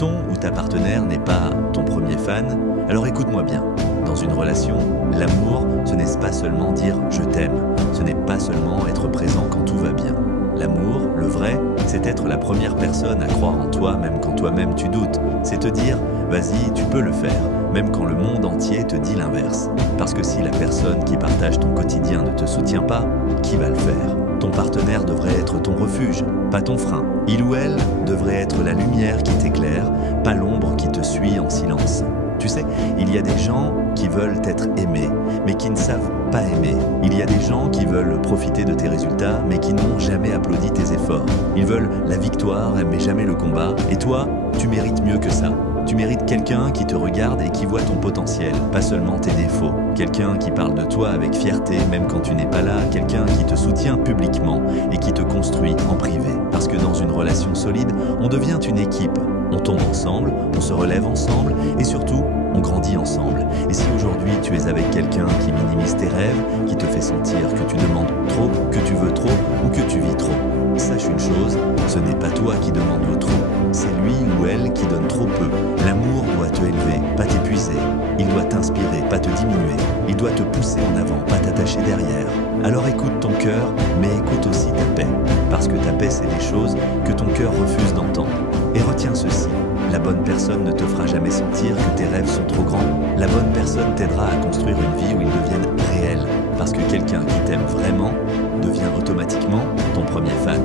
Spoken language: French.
Ton ou ta partenaire n'est pas ton premier fan, alors écoute-moi bien. Dans une relation, l'amour, ce n'est pas seulement dire « je t'aime », ce n'est pas seulement être présent quand tout va bien. L'amour, le vrai, c'est être la première personne à croire en toi même quand toi-même tu doutes. C'est te dire « vas-y, tu peux le faire », même quand le monde entier te dit l'inverse. Parce que si la personne qui partage ton quotidien ne te soutient pas, qui va le faire ? Ton partenaire devrait être ton refuge, pas ton frein. Il ou elle devrait être la lumière qui t'éclaire, pas l'ombre qui te suit en silence. Tu sais, il y a des gens qui veulent être aimés, mais qui ne savent pas aimer. Il y a des gens qui veulent profiter de tes résultats, mais qui n'ont jamais applaudi tes efforts. Ils veulent la victoire, mais jamais le combat. Et toi, tu mérites mieux que ça. Tu mérites quelqu'un qui te regarde et qui voit ton potentiel, pas seulement tes défauts. Quelqu'un qui parle de toi avec fierté, même quand tu n'es pas là. Quelqu'un qui te soutient publiquement et qui te construit en privé. Parce que dans une relation solide, on devient une équipe. On tombe ensemble, on se relève ensemble et surtout, on grandit ensemble. Et si aujourd'hui tu es avec quelqu'un qui minimise tes rêves, qui te fait sentir que tu demandes trop, que tu veux trop ou que tu vis trop, sache une chose, ce n'est pas toi qui demande le trop, c'est lui ou elle qui donne trop peu. L'amour doit te élever, pas t'épuiser. Il doit t'inspirer, pas te diminuer. Il doit te pousser en avant, pas t'attacher derrière. Alors écoute ton cœur, mais écoute aussi ta paix. Parce que ta paix, c'est des choses que ton cœur refuse d'entendre. Et retiens ceci, la bonne personne ne te fera jamais sentir que tes rêves sont trop grands. La bonne personne t'aidera à construire une vie où ils deviennent réels. Parce que quelqu'un qui t'aime vraiment devient automatiquement ton premier fan.